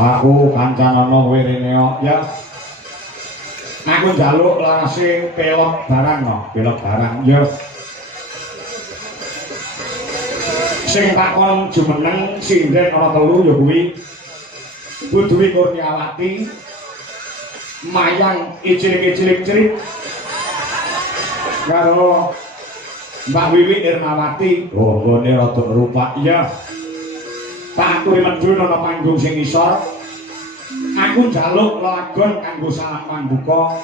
Aku Kancanana Wirineo ya. Aku njaluk larase pelok barang no, pelok barang ya. Sing takon jumeneng sinden ana telu ya kuwi Bu Dwi Kurniawati, Mayang Icilik-icilik-cilik karo Mbak Wiwi Irmawati. Oh, nggone rada rupak ya. Tak aturi medhun ana panggung sing isor. Aku njaluk lelagon kanggo salam pambuka.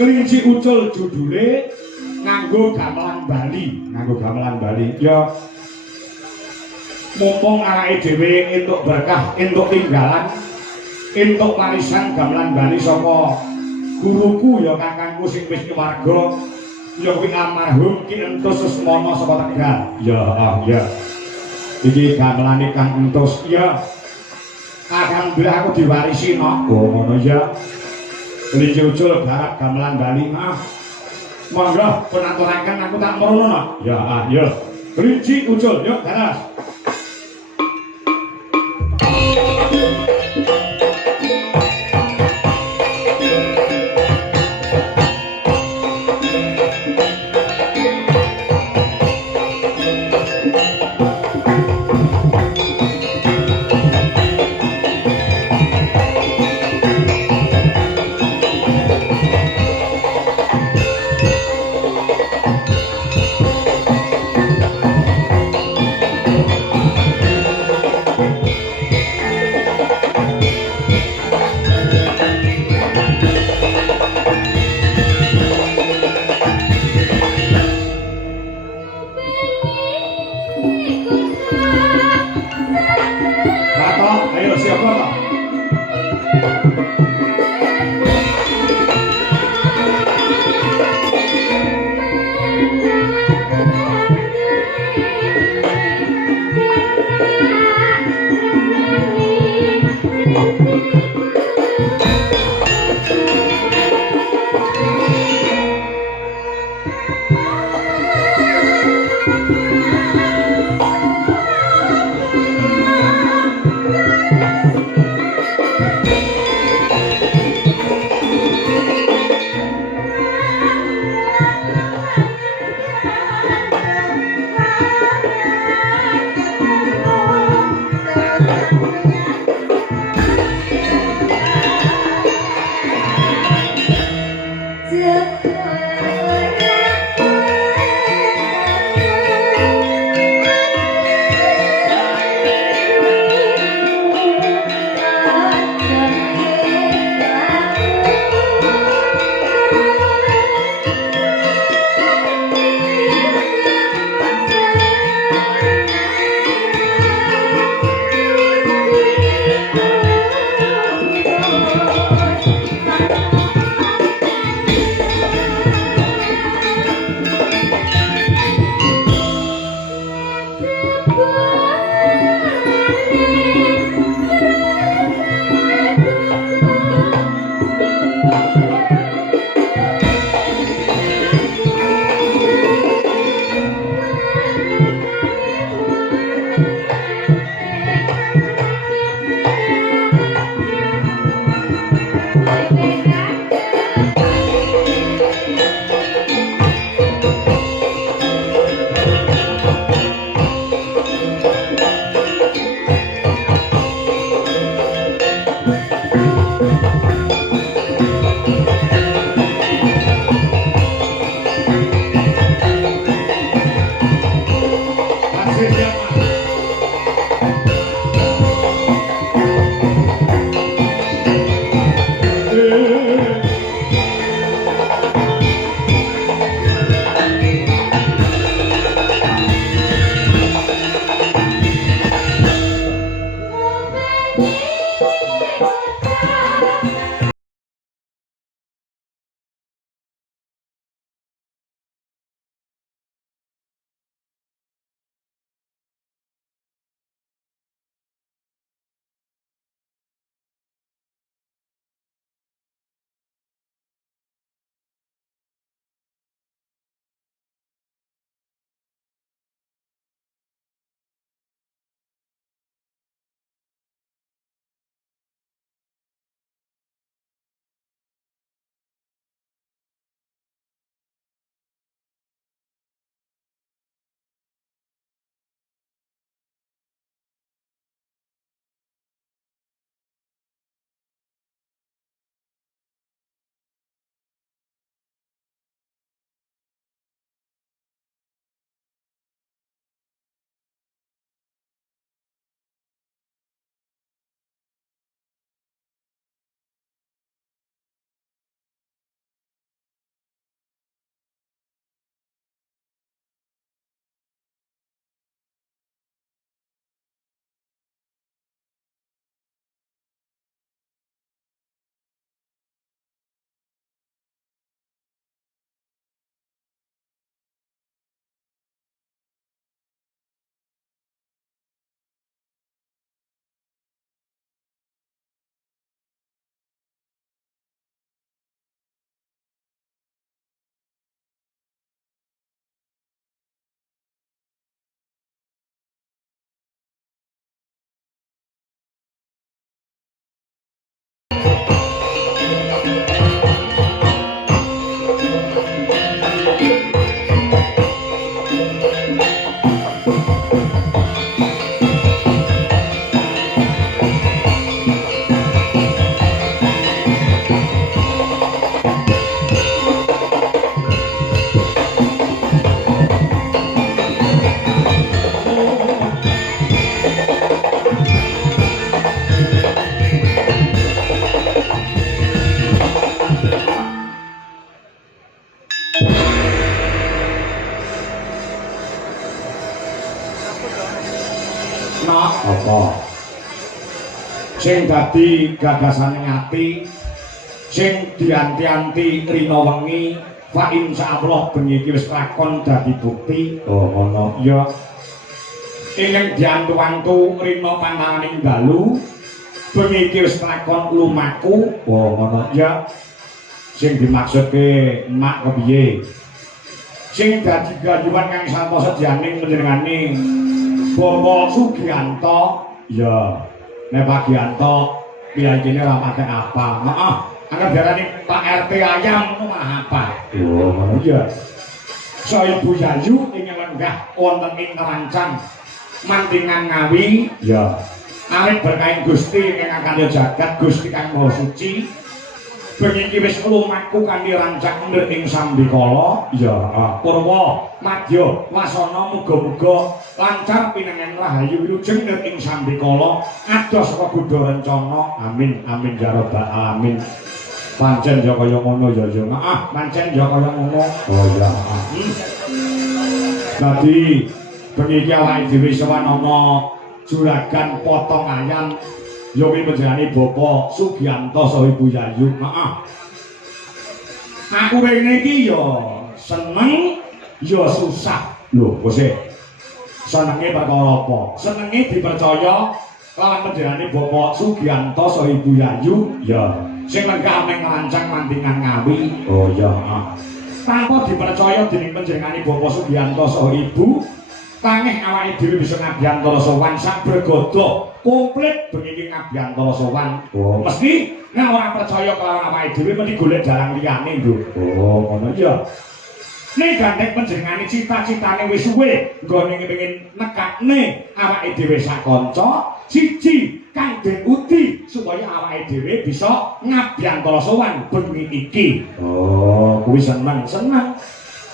Kelinci ucul judule nganggo gamelan Bali, ya. Mumpung awake dhewe entuk berkah, entuk tinggalan, entuk warisan gamelan Bali saka guruku ya kakangku sing wis kewarga, ya kuwi almarhum Ki Entus Susmono saka Tegal. Ya. Iki gamelane Kang Entus ya. Alhamdulillah aku diwarisi no. Oh ngono ya. Kelinci ucul garap gamelan Bali. Monggo pun aturaken aku tak merono no. Ya. Kelinci ucul yuk garas. Nak apa? Sing dadi gagasane ati, sing dianti-anti rina wengi, fa insyaallah bengi iki wis lakon dadi bukti. Oh ngono. Ya. Ing diantu-antu rina pantanganing dalu, bengi iki wis lakon lumaku. Oh ngono. Ya. Sing dimaksudke mak kepiye? Sing dadi gayuhan kang santosa dianing panjenengane Bapak Sugiyanto. Ya. Nek Pak Giyanto piyayine ora pakai apa. Heeh. Anggap diarani Pak RT ayam ngono mah apa. Oh, ngono ya. So Ibu Yayu ing lenggah wonten ing Rancang Mantingan Ngawi. Ya. Awit berkain Gusti ingkang kandha jagat Gusti Kang Maha Suci. Bengi iki wis lumaku kanthi rancang nir ing Sambikala. Ya, Purwa, Madya, Wasana muga-muga lancar pinengen rahayu wilujeng nir ing Sambikala. Adoh saka Buddha rencana. Amin, amin ya rabbal alamin. Pancen ya kaya ngono ya ya. Pancen ya kaya ngono. Oh ya. Dadi bengi iki awake dhewe sowan ana juragan potong ayam. Ya kuwi panjenengane Bapak Sugiyanto saha Ibu Yayu. Heeh. Aku rene iki ya seneng ya susah. Lho, kose. Senenge perkara apa? Senenge dipercaya lawan panjenengane Bapak Sugiyanto saha Ibu Yayu. Ya. Sing lenggah ning Rancang Mantingan Ngawi. Oh ya, heeh. Tanpa dipercaya dening panjenengane Bapak Sugiyanto saha Ibu, tangih awake dhewe bisa ngabiyantara sowan sak bergodo komplit bengi iki ngabiyantara sowan. Oh, mesti nek ora percaya kelawan awake dhewe mesti golek dalan liyane, Nduk. Oh, ngono ya. Nek gandeng panjenengane cita-citane wis suwe nggone kepengin nekakne awake dhewe sak kanca, siji kang den uti supaya awake dhewe bisa ngabiyantara sowan bengi iki. Oh, kuwi seneng-seneng.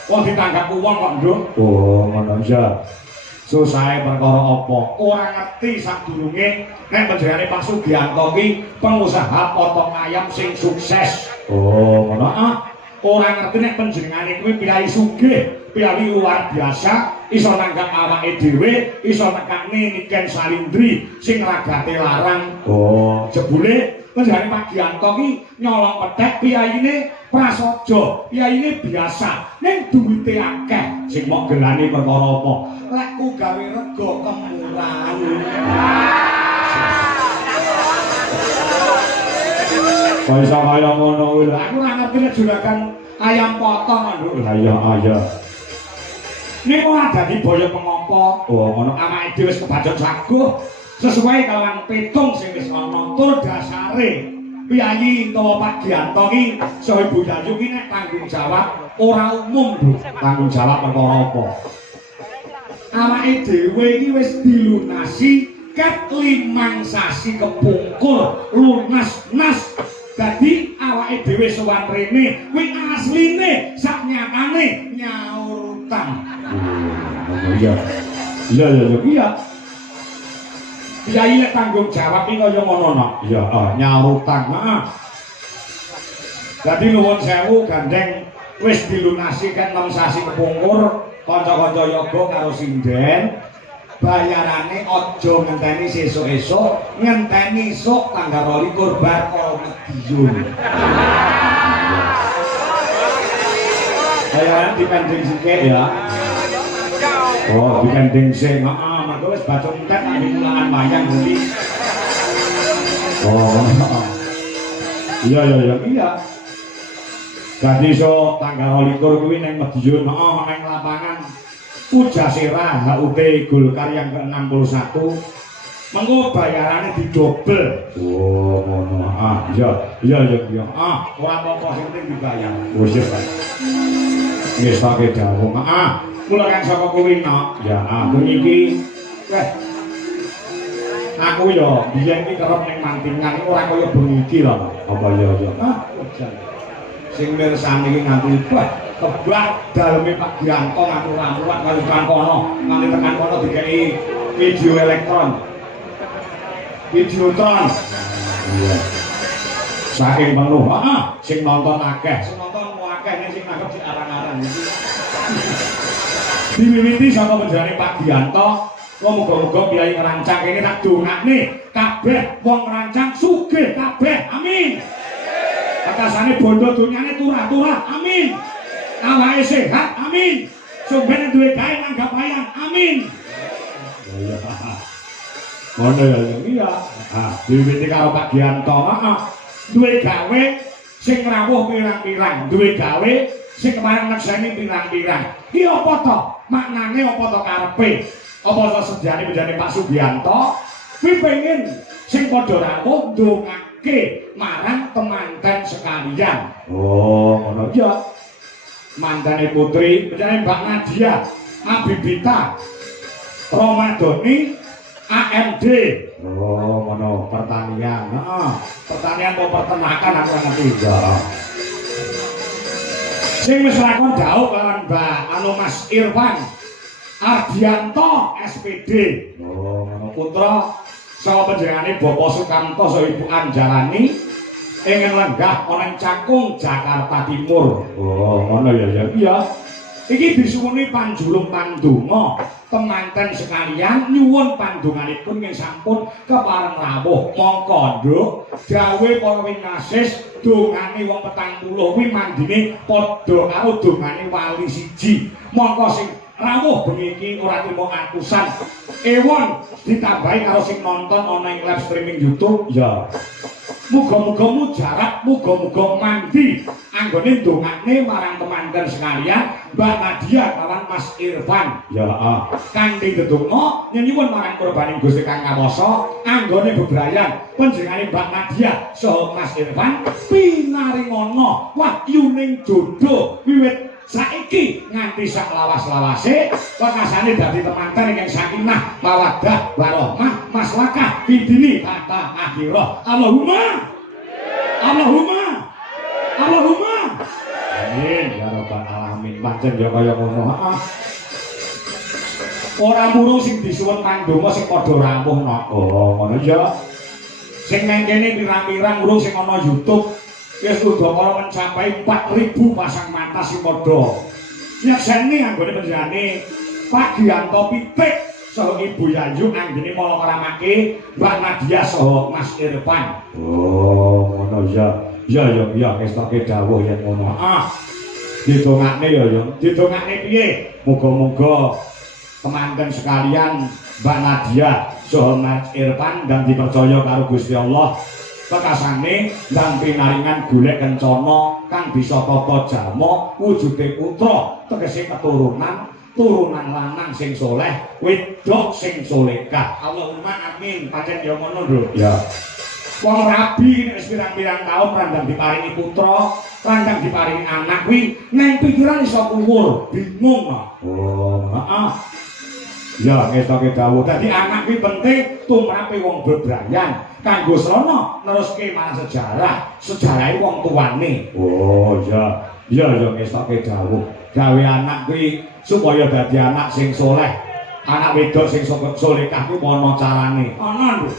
Kok ditangkap wong kok, Nduk? Oh, ngono ya. Susahe perkara apa? Ora ngerti sadurunge nek panjenengane Pak Sugiyanto ki pengusaha potong ayam sing sukses. Oh, ngono ora ngerti nek panjenengane kuwi piyayi sugih, piyayi luar biasa, iso nanggap awake dhewe, iso nekakne Niken Salindri sing ragate larang. Oh, jebule panjenengane Pak Giyanto ki nyolong pedhek piyayine prasaja, piyayine biasa, ning duwite akeh. Sing mok gelane perkara apa? Lek ku gawe rega kemurahan. Kaya iso kaya ngono kuwi lho. Aku ora ngerti nek juragan ayam potong lho. Lah iya iya. Nek ora dadi boyo pengapa? Oh, ngono awake dhewe wis kebacut saguh sesuai kalawan petung sing wis ana tur dasare. Piyayi utawa Pak Giyanto ki saha Ibu Yayu ki nek tanggung jawab ora umum, Bu. Tanggung jawab perkara apa? Awake dhewe iki wis dilunasi ket 5 sasi kepungkur lunas-nas. Dadi awake dhewe sowan rene kuwi asline saknyatane nyaur utang. Iya. Iya iya iya. Piyayi nek tanggung jawab iki kaya ngono nok. Iya, nyaur utang. Heeh. Dadi nuwun sewu gandeng wis dilunasi ket 6 sasi kepungkur. Kanca-kanca yoga karo sinden bayarane aja ngenteni sesuk-esuk, ngenteni esuk tanggal 22 bar karo Medion. Bayaran dipending sikik ya. Oh, dipending sing. Heeh, mergo wis bacok entek nang mulangan mayang iki. Oh. Iya iya iya iya. Dadi iso tanggal 22 kuwi ning Medion, heeh, ning lapangan Pujasera HUT Golkar yang ke-61. Mengko bayarane didobel. Oh, ngono. Iya, iya iya iya. Ora apa-apa sing penting dibayar. Wis ya, Pak. Wis pakai dawuh. Kula kan saka kuwi nok. Ya, bengi iki weh. Aku yo biyen iki kerep ning Mantingan ora kaya bengi iki lho. Apa ya ya. Sing mirsani iki nganti kebak daleme Pak Giyanto ngatur ramuan karo tekan kono, nganti tekan kono dikeki video elektron. Videotron. Iya. Saking penuh, sing nonton akeh, sing nonton akeh ning sing nangkep di arang-arang iki. Diwiwiti saka panjenengane Pak Giyanto Muga-muga Kyai ngerancang kene tak dongakne kabeh wong ngerancang sugih kabeh. Amin. Akasane bondo dunyane turah-turah. Amin. Awake sehat. Amin. Sumpene duwe gawe nanggap wayang. Amin. Iya. Ngono ya iya. Diwiwiti karo Pak Gianto. Duwe gawe sing rawuh pirang-pirang, duwe gawe sing kemarin ngekseni pirang-pirang. Iki apa to? Maknane apa to karepe? Apa to sejane benjane Pak Sugianto? Kuwi pengen sing padha rawuh ndongake marang temanten sekalian. Oh, ngono ya. Mantane putri, benjane Mbak Nadia, Abibita, Romadoni, AMD. Oh, ngono pertanian. Pertanian atau peternakan aku ngerti ya. Sing wis lakon jauh kalian Mbak Mas Irfan Ardianto SPD. Oh, ngono putra saha panjenengane Bapak Sukamto saha Ibu Anjalani ingin lenggah ana Cakung Jakarta Timur. Oh, ngono ya. Iya. Iki disuwuni panjulung pandonga temanten sekalian nyuwun pandonganipun ing sampun kepareng rawuh mongko nduk dawuh para winasis dongane wong 40 kuwi mandine padha karo dongane wali siji mongko sing rawuh bengi iki ora trimo atusan ewon ditambahi karo sing nonton ana ing live streaming YouTube ya. Muga-muga mujarab, muga-muga mandi anggone ndongakne marang temanten sekalian Mbak Nadia kawan Mas Irfan. Ya, kanthi ndedonga nyuwun marang kurbaning Gusti Kang Kawasa anggone bebrayan panjenengane Mbak Nadia saha Mas Irfan pinaringana wahyuning jodoh wiwit saiki nganti sak lawas-lawase wekasane dadi temanten ingkang sakinah mawaddah warahmah maslakah bidini tata akhirah. Allahumma amin ya rabbal alamin. Pancen ya kaya ngono. Ora murung sing disuwun pandonga sing padha rawuh napa ngono ya. Sing mengkene pirang-pirang murung sing ana YouTube wis udakara mencapai 4000 pasang mata sing padha nyekseni anggone panjenengane Pak Gianto Pitik saha Ibu Yayu anggene mala ngramake Mbak Nadia saha Mas Irfan. Oh, ngono ya. Ya kestoke dawuh yen ngono. Didongakne ya. Didongakne piye? Muga-muga temanten sekalian Mbak Nadia saha Mas Irfan dan dipercaya karo Gusti Allah kekasane dan pinaringan golek kencana kang bisa tata jama wujude putra tegese keturunan lanang sing soleh wedok sing solehah. Allahumma amin. Pancen ya ngono lho ya. Wong rabi nek wis pirang-pirang taun randang diparingi putra randang diparingi anak kuwi neng pikiran iso kuwur bingung. Oh ya ngetoke dawuh dadi anak kuwi penting tumrape wong bebrayan kanggo srana neruske marang sejarahe wong tuane. Oh ya ngetoke dawuh gawe anak kuwi supaya dadi anak sing soleh anak wedok sing solehah kuwi ana carane ana lho.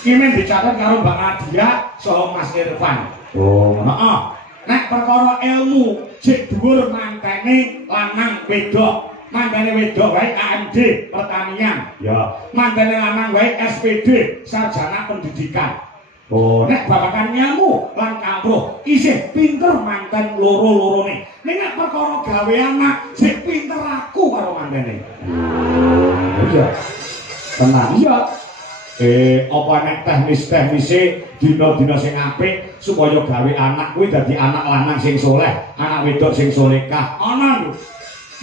Iki men dicatet karo Mbak Nadia saha Mas Irfan. Oh ngono. Nek perkara ilmu sik dhuwur mantene lanang wedok mantene wedok wae AMD pertanian ya mantene lanang wae SPD sarjana pendidikan. Oh nek babakan nyamu lan kawruh isih pinter manten loro-lorone nek perkara gawe anak sik pinter aku karo mantene. Iya tenang iya apa nek teknis-teknise dina-dina sing apik supaya gawe anak kuwi dadi anak lanang sing soleh anak wedok sing solehah ana lho.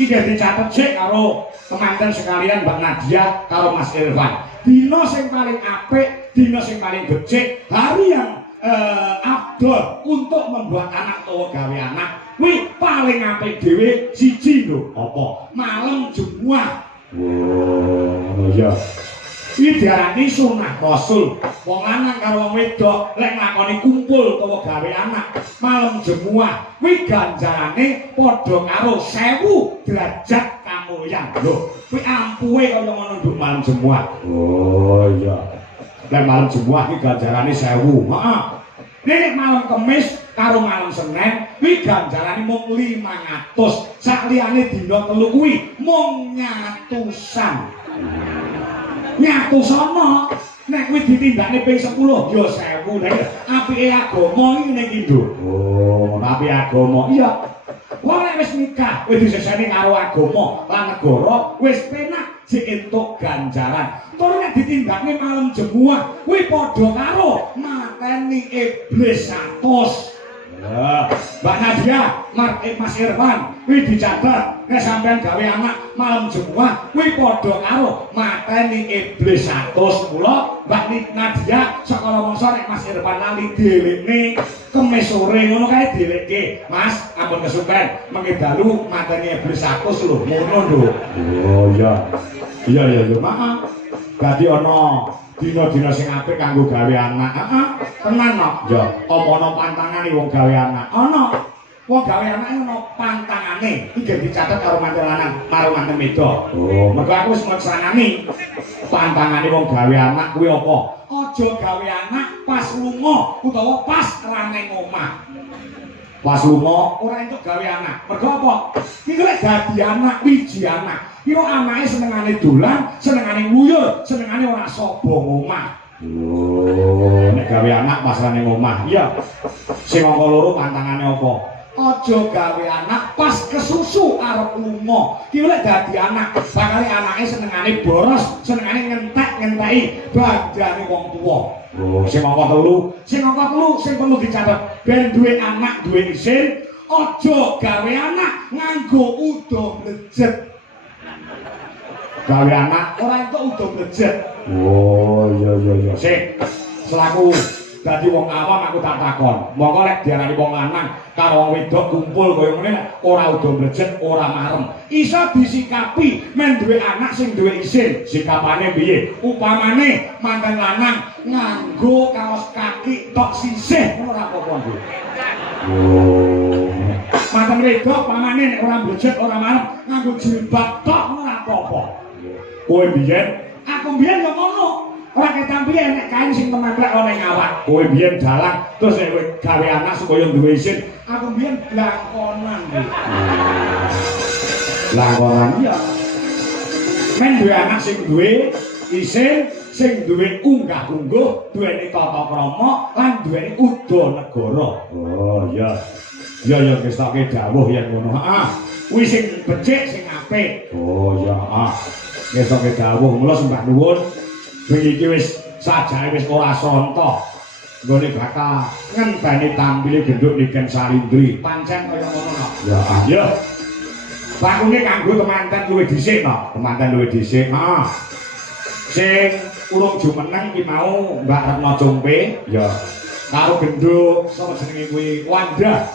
Iki dicatet sik karo temanten sekalian Mbak Nadia karo Mas Irfan. Dina sing paling apik, dina sing paling becik, hari yang afdol untuk membuat anak utawa gawe anak. Kuwi paling apik dhewe siji lho, apa? Malam Jumat. Oh, iya. Iki diarani sunah Rasul. Wong lanang karo wong wedok lek nglakoni kumpul utawa gawe anak malam Jumat kuwi ganjarane padha karo 1000 derajat kamulyan. Lho, kuwi ampuhe kaya ngono nduk malam Jumat. Oh iya. Lek malam Jumat iki ganjarane 1000. Heeh. Nek malam Kamis karo malam Senin kuwi ganjarane mung 500. Sak liyane dina telu kuwi mung nyatusan. nyatu sono nek kuwi ditindakne ping 10 ya 1000 nek apike agama iki ning Indo. Oh, tapi agama iya. Wong nek wis nikah wis diseseni karo agama lan negara wis penak sik entuk ganjaran. Tur nek ditindakne malam jemuah kuwi padha karo mateni iblis 100. Mbak Nadia, Mas Irfan, kuwi dicatet nek sampean gawe anak malam jemuah kuwi padha karo mateni iblis 100. Mula Mbak Nadia saka mangsa nek Mas Irfan lali dhelekne kemis sore ngono kae dheleke. Mas, ampun kesupen mengke dalu mateni iblis 100 lho, ngono lho. Oh iya. Iya, maaf. Dadi ana dina-dina sing apik kanggo gawe anak. Heeh, tenan no. Ya, apa ana pantangane wong gawe anak? Ana. Wong gawe anak ana pantangane. Iki dicatet karo manten lanang, karo manten wedok. Oh, mergo aku wis nglaksanani pantangane wong gawe anak kuwi apa? Aja gawe anak pas lunga utawa pas rame omah. Pas lunga ora entuk gawe anak. Mergo apa? Iki lek dadi anak wiji anak. Yo anake senengane dolan, senengane nguyur, senengane ora sapa omah. Oh, nek gawe anak pasrane omah. Iya. Sing angka loro pantangane apa? Aja gawe anak pas kesusu arep lunga. Ki lek dadi anak, bakale anake senengane boros, senengane ngentek-ngenteki bandane wong tuwa. Oh, sing angka telu, sing perlu dicatet. Ben duwe anak, duwe isin, aja gawe anak nganggo udo mlejet. Gawe anak ora entuk udo mlejet. Oh iya. Sik, selaku dadi wong awam aku tak takon. Monggo lek diarani wong lanang karo wong wedok kumpul kaya ngene ora udo mlejet, ora marem. Iso disikapi men duwe anak sing duwe isin. Sikapane piye? Upamane manten lanang nganggo kaos kaki tok sisih ora apa-apa. Oh. Manten wedok pamane nek ora mlejet, ora marem nganggo jilbab tok ora apa-apa. Kowe biyen, aku biyen yo ngono. Ora ketampian nek kain sing templek ana ning awak. Kowe biyen dalang terus nek kowe gawe anak supaya duwe isin, aku biyen langkonan. Langkonan iya. Men duwe anak sing duwe isin, sing duwe unggah-ungguh, duweni tata krama lan duweni udo negara. Oh iya. Ya kestake dawuh yen ngono. Heeh. Kuwi sing becik sing apik. Oh iya, heeh. Kestake dawuh mula sembah nuwun. Wingi iki wis sajake wis ora sonto. Nggone bakal ngenteni tampile genduk Niken Salindri. Pancen kaya ngono no. Ya, iya. Bakune kanggo temanten luwih dhisik no. Temanten luwih dhisik. Heeh. Sing urung jumeneng iki mau Mbak Retno Compe, ya. Karo genduk sapa jenenge kuwi Wanda.